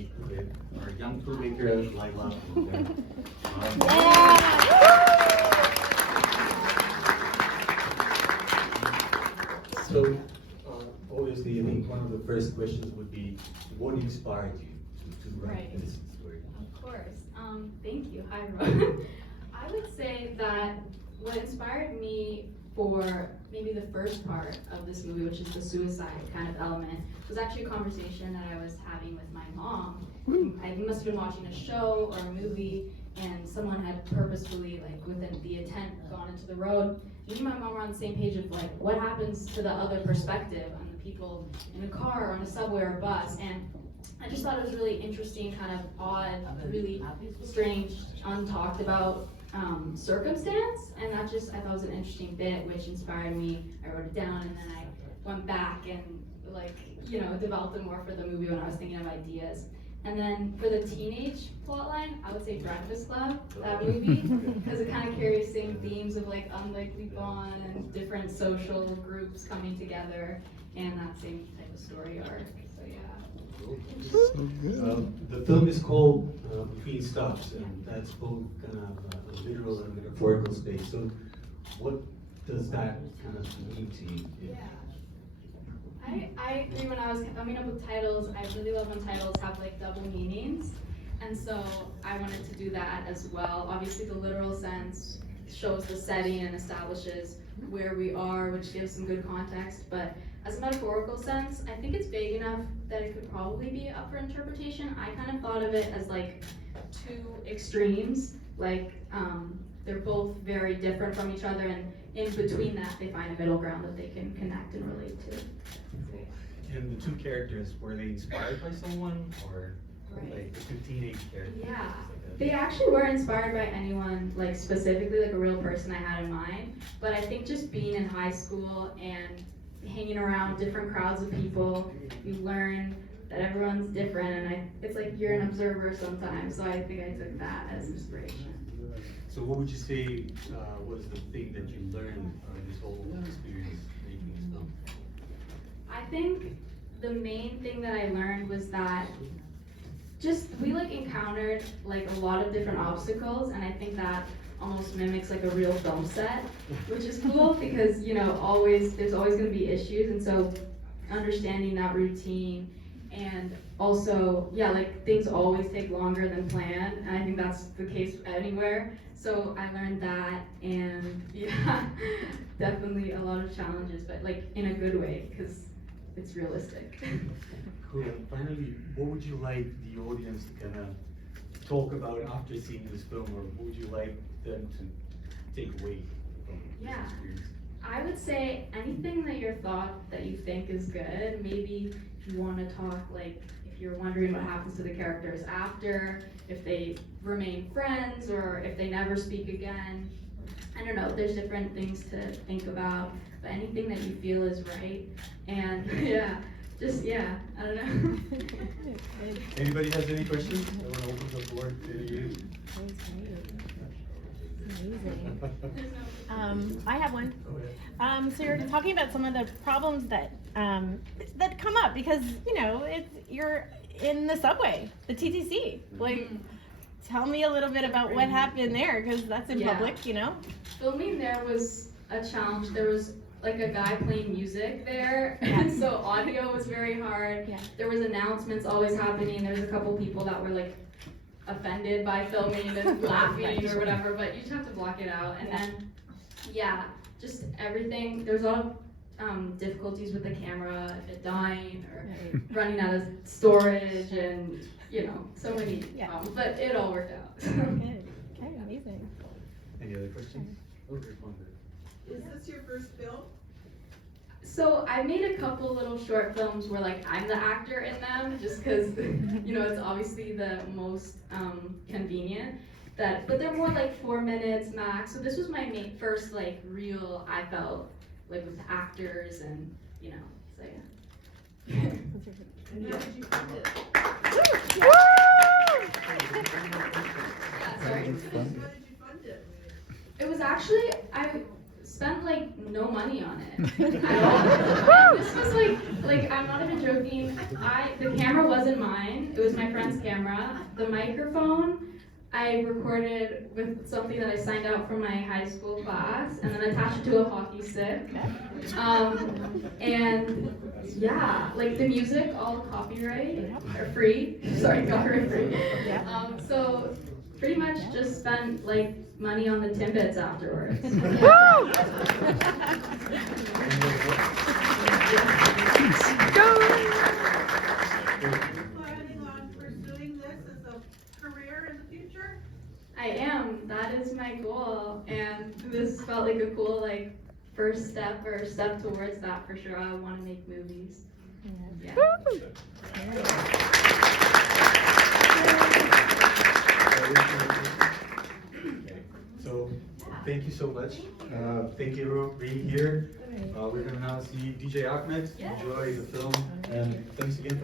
movie with our young filmmaker, Lilah Winkler. So, obviously, I think one of the first questions would be, what inspired you to write this story? Of course. Thank you. Hi, Ron. I would say that what inspired me for maybe the first part of this movie, which is the suicide kind of element, was actually a conversation that I was having with my mom. I must have been watching a show or a movie, and someone had purposefully, like within the intent, gone into the road. Me and my mom were on the same page of like, what happens to the other perspective on the people in a car, or on a subway or a bus, and I just thought it was really interesting, kind of odd, really strange, untalked about circumstance, and that just, I thought was an interesting bit, which inspired me. I wrote it down, and then I went back and developed it more for the movie when I was thinking of ideas. And then for the teenage plotline, I would say Breakfast Club, that movie, because it kind of carries same themes of like unlikely bond and different social groups coming together, and that same type of story arc. So yeah. So good. The film is called Between Stops, and that's both kind of a literal and metaphorical space. So what does that kind of mean to you? Yeah. I agree. When I was coming up with titles, I really love when titles have like double meanings, and so I wanted to do that as well. Obviously, the literal sense shows the setting and establishes where we are, which gives some good context, but as a metaphorical sense, I think it's vague enough that it could probably be up for interpretation. I kind of thought of it as like two extremes, like they're both very different from each other, and in between that they find a middle ground that they can connect and relate to. And the two characters, were they inspired by someone, or like the two teenage characters? Yeah, they actually weren't inspired by anyone like specifically, like a real person I had in mind, but I think just being in high school and hanging around different crowds of people, you learn that everyone's different, and it's like you're an observer sometimes, so I think I took that as inspiration. So what would you say was the thing that you learned this whole experience making this film? I think the main thing that I learned was that we like encountered like a lot of different obstacles, and I think that almost mimics like a real film set, which is cool because there's always going to be issues, and so understanding that routine, and also like things always take longer than planned, and I think that's the case anywhere. So I learned that, and yeah, definitely a lot of challenges, but like in a good way because it's realistic. Cool. And finally, what would you like the audience to kind of talk about after seeing this film, or what would you like them to take away from this experience? I would say anything that you think is good. Maybe if you want to talk, like if you're wondering what happens to the characters after, if they remain friends, or if they never speak again. I don't know, there's different things to think about, but anything that you feel is right. And I don't know. Anybody has any questions? I want to open the floor to you. Amazing. I have one. So you're talking about some of the problems that come up because you're in the subway, the TTC. Like, tell me a little bit about what happened there, because that's in public, Filming there was a challenge. There was like a guy playing music there, and so audio was very hard. Yeah. There was announcements always happening. There was a couple people that were like offended by filming and laughing or whatever, but you just have to block it out. And then just everything. There's a lot of difficulties with the camera, if it dying or running out of storage, and so many problems, but it all worked out. Good. Okay, amazing. Any other questions? Is this your first film? So I made a couple little short films where like I'm the actor in them, just because it's obviously the most convenient. But they're more like 4 minutes max. So this was my first like real, I felt like with actors, and so yeah. And how did you fund it? Sorry. How did you fund it? It was actually, I spent like no money on it at all. This was like I'm not even joking. The camera wasn't mine. It was my friend's camera. The microphone, I recorded with something that I signed out from my high school class, and then attached it to a hockey stick. And yeah, like the music, all copyright or free. Sorry, copyright free. So pretty much just spent like money on the Timbits afterwards. Planning on pursuing this as a career in the future? I am. That is my goal, and this felt like a cool like first step or step towards that for sure. I want to make movies. Yeah. Okay, so thank you so much. Thank you everyone for being here. We're gonna now see DJ Ahmed enjoy the film, and thanks again for